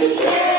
Yeah.